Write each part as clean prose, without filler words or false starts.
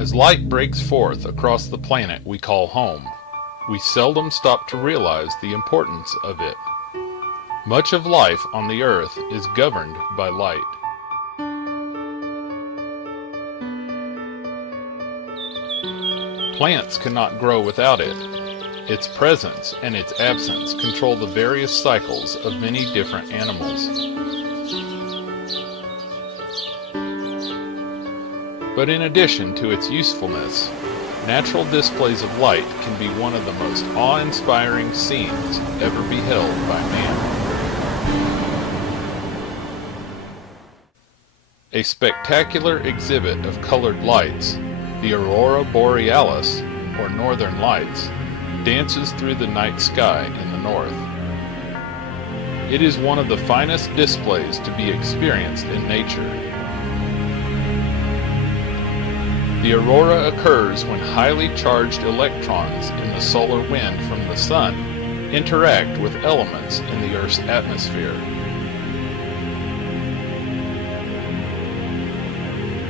As light breaks forth across the planet we call home, we seldom stop to realize the importance of it. Much of life on the earth is governed by light. Plants cannot grow without it. Its presence and its absence control the various cycles of many different animals. But in addition to its usefulness, natural displays of light can be one of the most awe-inspiring scenes ever beheld by man. A spectacular exhibit of colored lights, the aurora borealis, or northern lights, dances through the night sky in the north. It is one of the finest displays to be experienced in nature. The aurora occurs when highly charged electrons in the solar wind from the sun interact with elements in the Earth's atmosphere.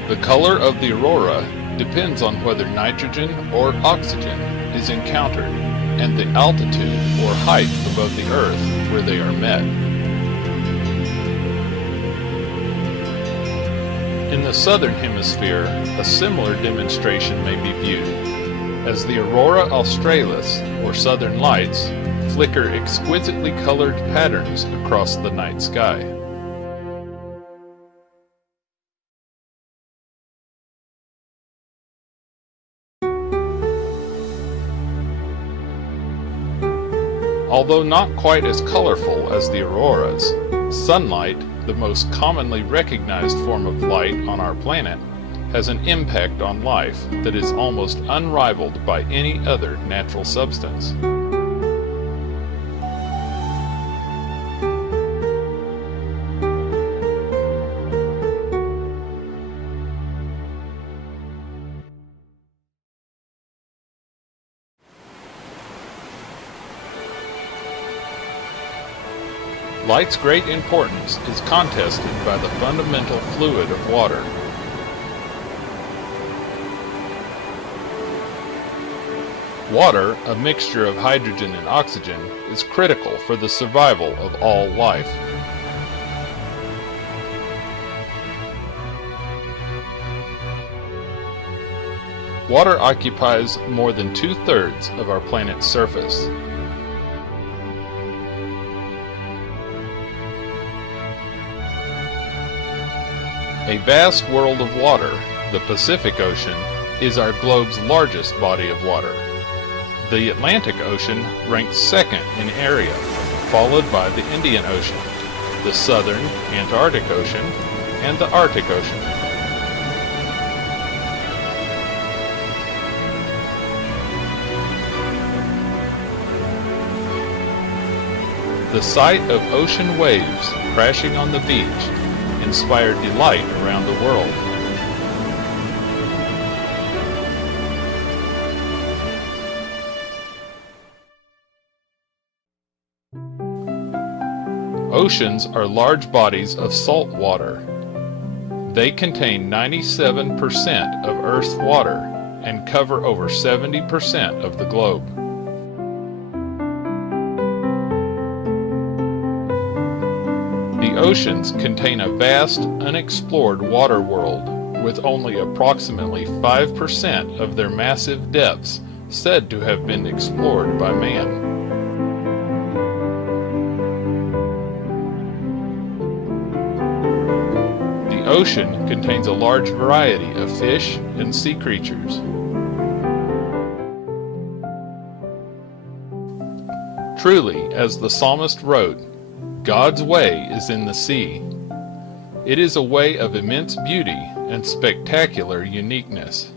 The color of the aurora depends on whether nitrogen or oxygen is encountered and the altitude or height above the Earth where they are met. In the southern hemisphere, a similar demonstration may be viewed, as the aurora australis, or southern lights, flicker exquisitely colored patterns across the night sky. Although not quite as colorful as the auroras, sunlight, the most commonly recognized form of light on our planet, has an impact on life that is almost unrivaled by any other natural substance. Light's great importance is contested by the fundamental fluid of water. Water, a mixture of hydrogen and oxygen, is critical for the survival of all life. Water occupies more than 2/3 of our planet's surface. A vast world of water, the Pacific Ocean, is our globe's largest body of water. The Atlantic Ocean ranks second in area, followed by the Indian Ocean, the Southern Antarctic Ocean, and the Arctic Ocean. The sight of ocean waves crashing on the beach inspired delight around the world. Oceans are large bodies of salt water. They contain 97% of Earth's water and cover over 70% of the globe. The oceans contain a vast, unexplored water world, with only approximately 5% of their massive depths said to have been explored by man. The ocean contains a large variety of fish and sea creatures. Truly, as the psalmist wrote, God's way is in the sea. It is a way of immense beauty and spectacular uniqueness.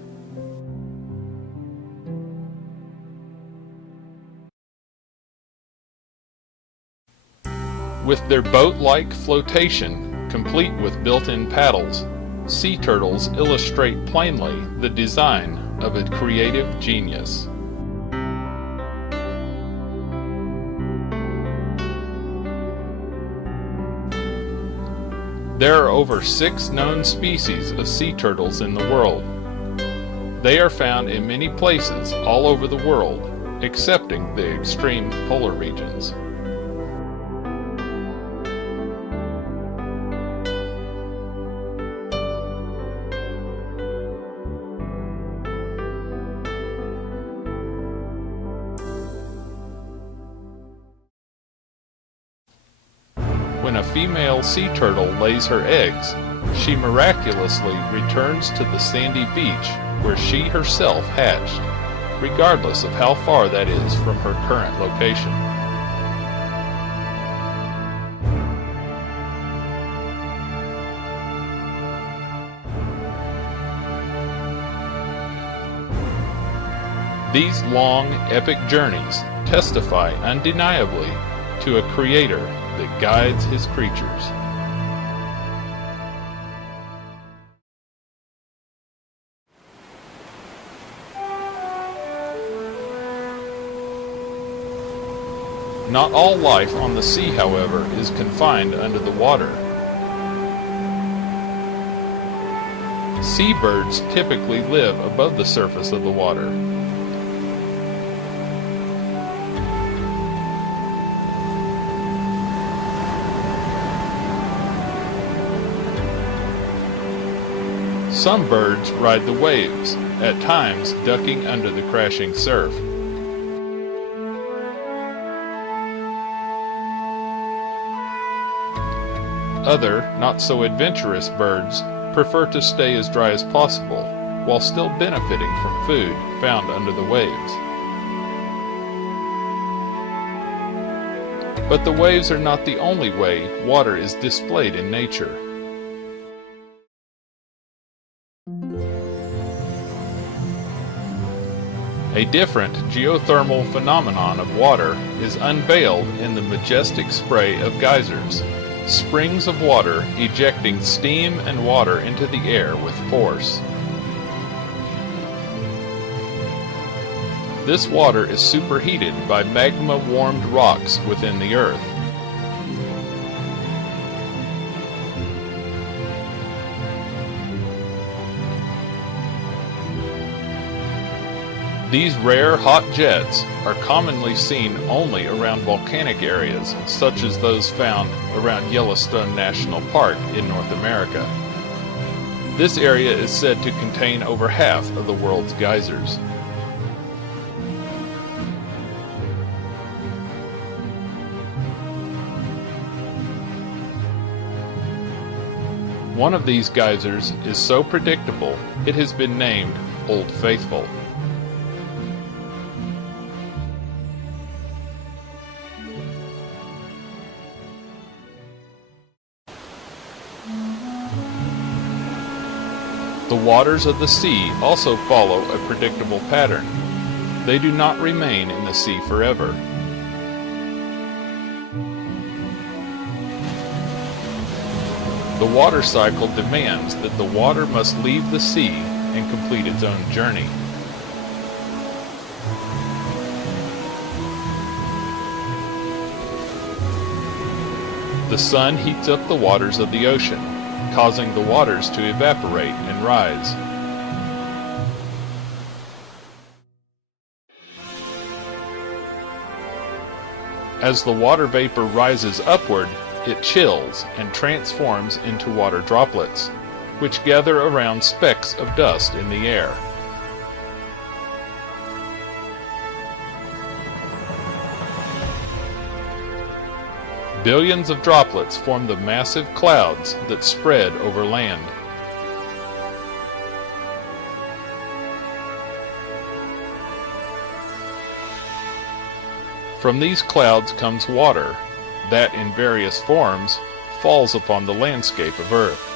With their boat-like flotation, complete with built-in paddles, sea turtles illustrate plainly the design of a creative genius. There are over 6 known species of sea turtles in the world. They are found in many places all over the world, excepting the extreme polar regions. When a female sea turtle lays her eggs, she miraculously returns to the sandy beach where she herself hatched, regardless of how far that is from her current location. These long, epic journeys testify undeniably to a creator that guides his creatures. Not all life on the sea, however, is confined under the water. Seabirds typically live above the surface of the water. Some birds ride the waves, at times ducking under the crashing surf. Other, not so adventurous birds prefer to stay as dry as possible, while still benefiting from food found under the waves. But the waves are not the only way water is displayed in nature. A different geothermal phenomenon of water is unveiled in the majestic spray of geysers, springs of water ejecting steam and water into the air with force. This water is superheated by magma-warmed rocks within the earth. These rare hot jets are commonly seen only around volcanic areas, such as those found around Yellowstone National Park in North America. This area is said to contain over half of the world's geysers. One of these geysers is so predictable it has been named Old Faithful. The waters of the sea also follow a predictable pattern. They do not remain in the sea forever. The water cycle demands that the water must leave the sea and complete its own journey. The sun heats up the waters of the ocean, causing the waters to evaporate and rise. As the water vapor rises upward, it chills and transforms into water droplets, which gather around specks of dust in the air. Billions of droplets form the massive clouds that spread over land. From these clouds comes water that, in various forms, falls upon the landscape of Earth.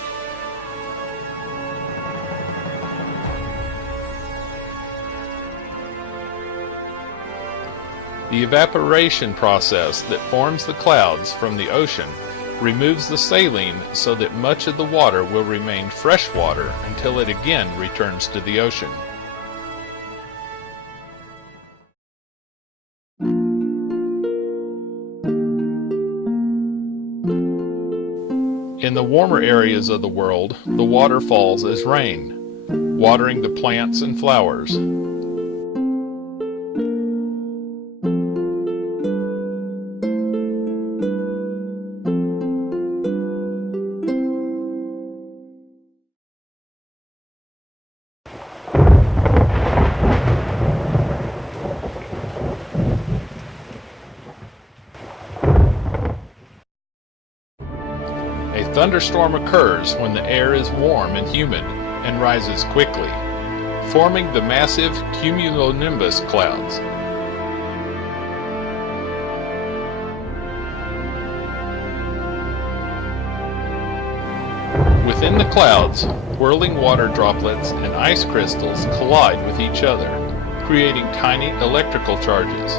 The evaporation process that forms the clouds from the ocean removes the saline so that much of the water will remain fresh water until it again returns to the ocean. In the warmer areas of the world, the water falls as rain. watering the plants and flowers. A thunderstorm occurs when the air is warm and humid and rises quickly, forming the massive cumulonimbus clouds. Within the clouds, whirling water droplets and ice crystals collide with each other, creating tiny electrical charges.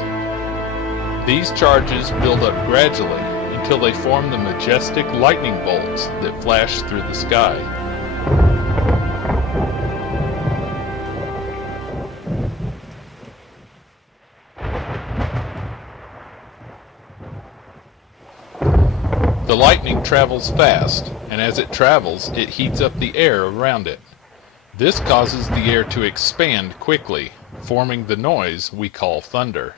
These charges build up gradually until they form the majestic lightning bolts that flash through the sky. The lightning travels fast, and as it travels, it heats up the air around it. This causes the air to expand quickly, forming the noise we call thunder.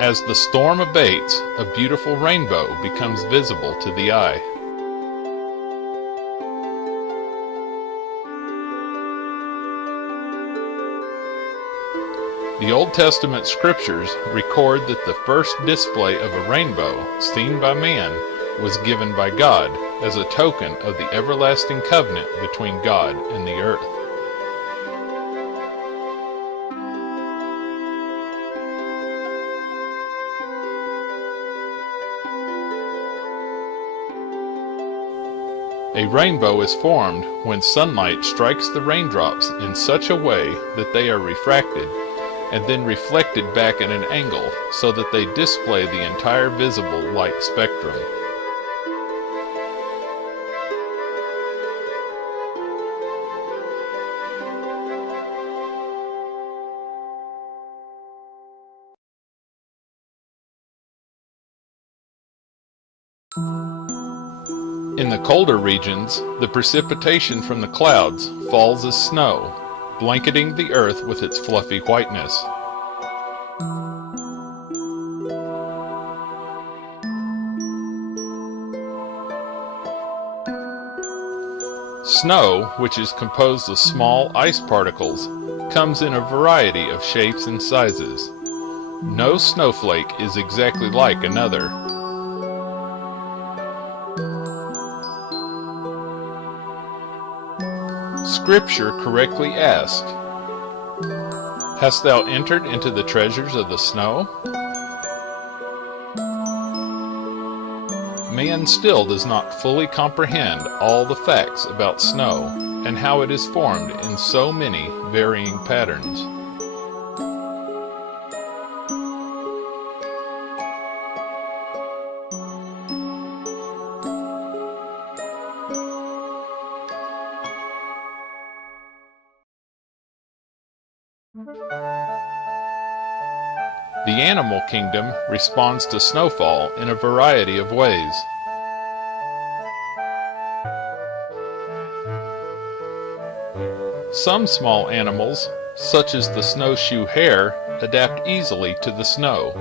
As the storm abates, a beautiful rainbow becomes visible to the eye. The Old Testament scriptures record that the first display of a rainbow seen by man was given by God as a token of the everlasting covenant between God and the earth. A rainbow is formed when sunlight strikes the raindrops in such a way that they are refracted and then reflected back at an angle so that they display the entire visible light spectrum. In the colder regions, the precipitation from the clouds falls as snow, blanketing the earth with its fluffy whiteness. Snow, which is composed of small ice particles, comes in a variety of shapes and sizes. No snowflake is exactly like another. Scripture correctly asked, "Hast thou entered into the treasures of the snow?" Man still does not fully comprehend all the facts about snow and how it is formed in so many varying patterns. The animal kingdom responds to snowfall in a variety of ways. Some small animals, such as the snowshoe hare, adapt easily to the snow,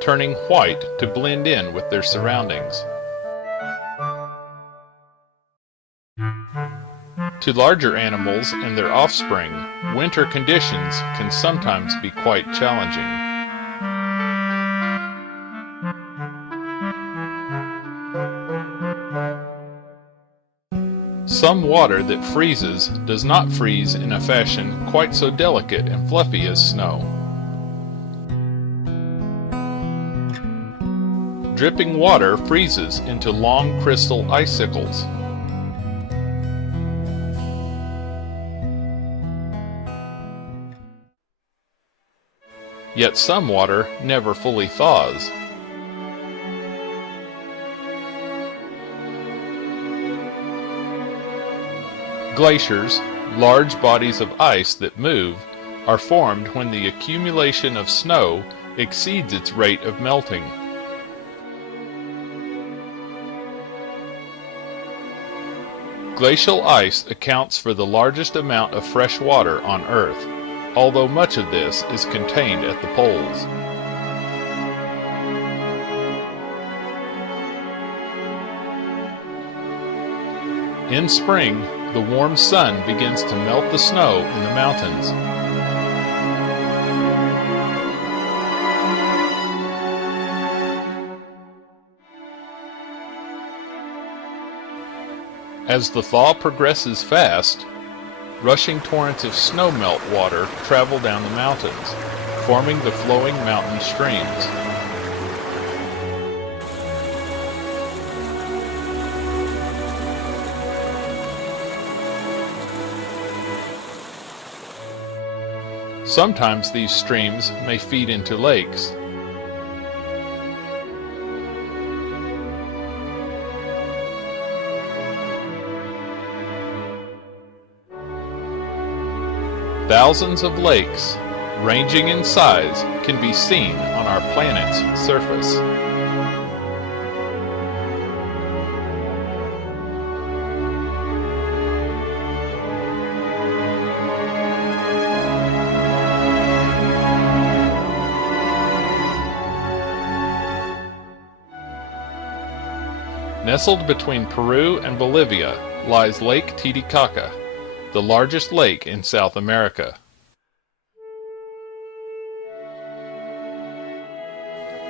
turning white to blend in with their surroundings. To larger animals and their offspring, winter conditions can sometimes be quite challenging. Some water that freezes does not freeze in a fashion quite so delicate and fluffy as snow. Dripping water freezes into long crystal icicles. Yet some water never fully thaws. Glaciers, large bodies of ice that move, are formed when the accumulation of snow exceeds its rate of melting. Glacial ice accounts for the largest amount of fresh water on Earth, although much of this is contained at the poles. In spring, the warm sun begins to melt the snow in the mountains. As the thaw progresses fast, rushing torrents of snowmelt water travel down the mountains, forming the flowing mountain streams. Sometimes these streams may feed into lakes. Thousands of lakes, ranging in size, can be seen on our planet's surface. Nestled between Peru and Bolivia lies Lake Titicaca, the largest lake in South America.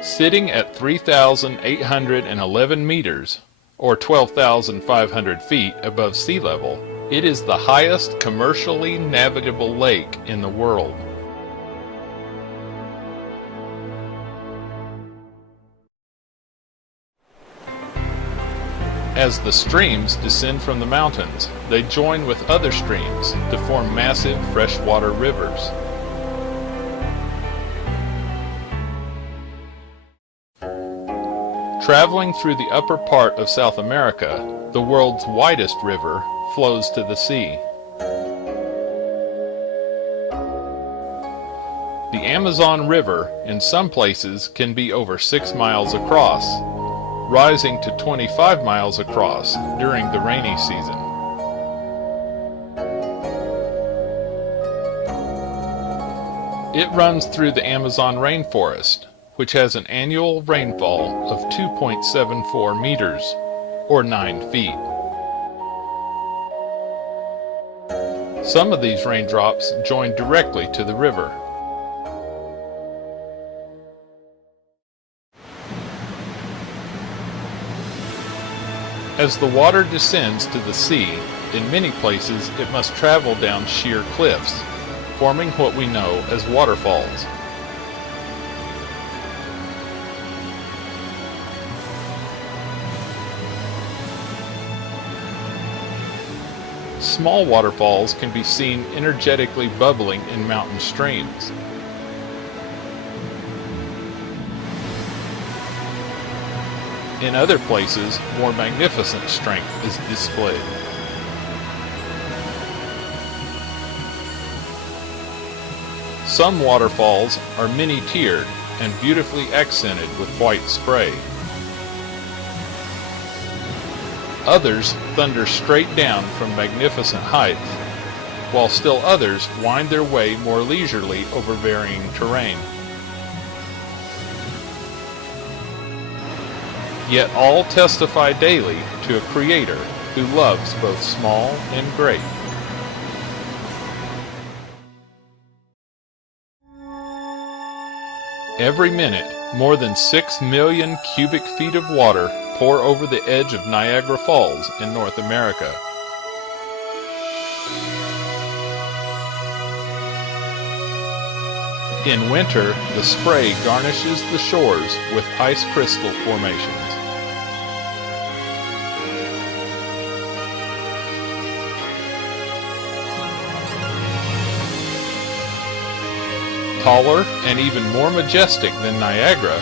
Sitting at 3,811 meters, or 12,500 feet above sea level, it is the highest commercially navigable lake in the world. As the streams descend from the mountains, they join with other streams to form massive freshwater rivers. Traveling through the upper part of South America, the world's widest river flows to the sea. The Amazon River in some places can be over 6 miles across, rising to 25 miles across during the rainy season. It runs through the Amazon rainforest, which has an annual rainfall of 2.74 meters, or 9 feet. Some of these raindrops join directly to the river. As the water descends to the sea, in many places it must travel down sheer cliffs, forming what we know as waterfalls. Small waterfalls can be seen energetically bubbling in mountain streams. In other places, more magnificent strength is displayed. Some waterfalls are many-tiered and beautifully accented with white spray. Others thunder straight down from magnificent heights, while still others wind their way more leisurely over varying terrain. Yet all testify daily to a Creator who loves both small and great. Every minute, more than 6 million cubic feet of water pour over the edge of Niagara Falls in North America. In winter, the spray garnishes the shores with ice crystal formations. Taller and even more majestic than Niagara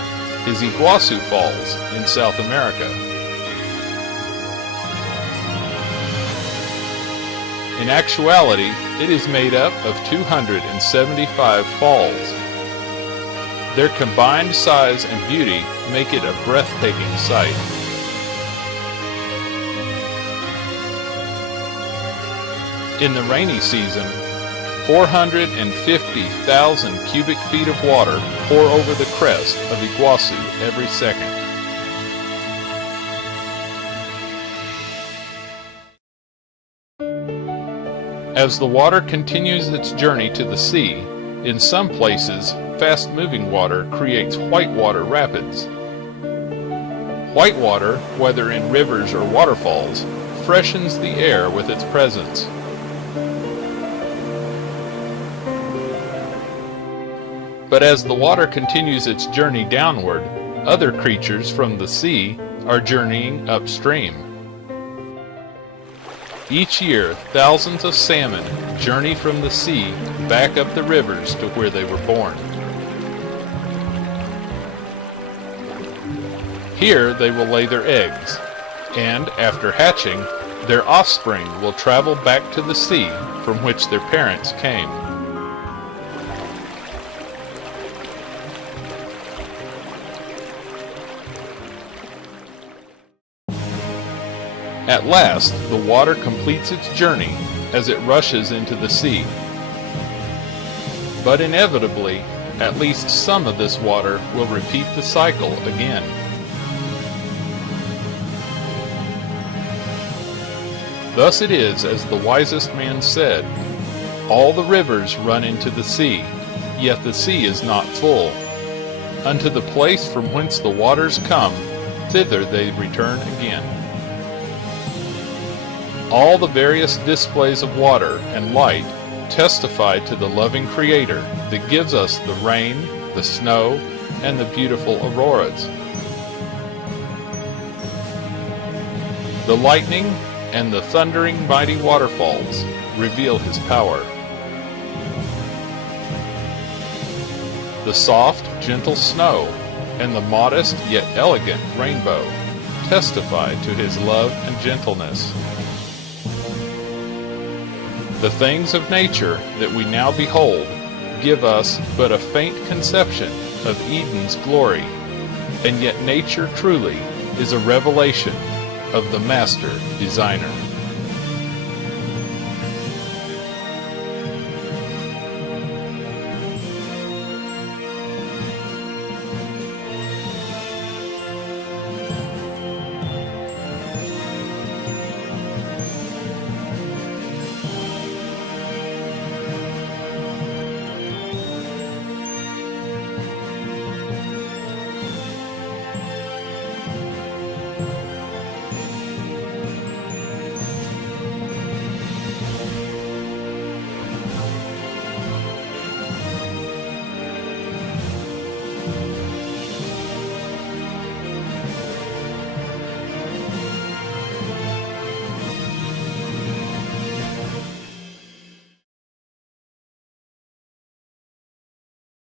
is Iguazu Falls in South America. In actuality, it is made up of 275 falls. Their combined size and beauty make it a breathtaking sight. In the rainy season, 450,000 cubic feet of water pour over the crest of Iguazu every second. As the water continues its journey to the sea, in some places, fast-moving water creates whitewater rapids. Whitewater, whether in rivers or waterfalls, freshens the air with its presence. But as the water continues its journey downward, other creatures from the sea are journeying upstream. Each year, thousands of salmon journey from the sea back up the rivers to where they were born. Here they will lay their eggs, and after hatching, their offspring will travel back to the sea from which their parents came. At last, the water completes its journey as it rushes into the sea. But inevitably, at least some of this water will repeat the cycle again. Thus it is as the wisest man said, "All the rivers run into the sea, yet the sea is not full. Unto the place from whence the waters come, thither they return again." All the various displays of water and light testify to the loving Creator that gives us the rain, the snow, and the beautiful auroras. The lightning and the thundering mighty waterfalls reveal His power. The soft, gentle snow and the modest yet elegant rainbow testify to His love and gentleness. The things of nature that we now behold give us but a faint conception of Eden's glory, and yet nature truly is a revelation of the Master Designer.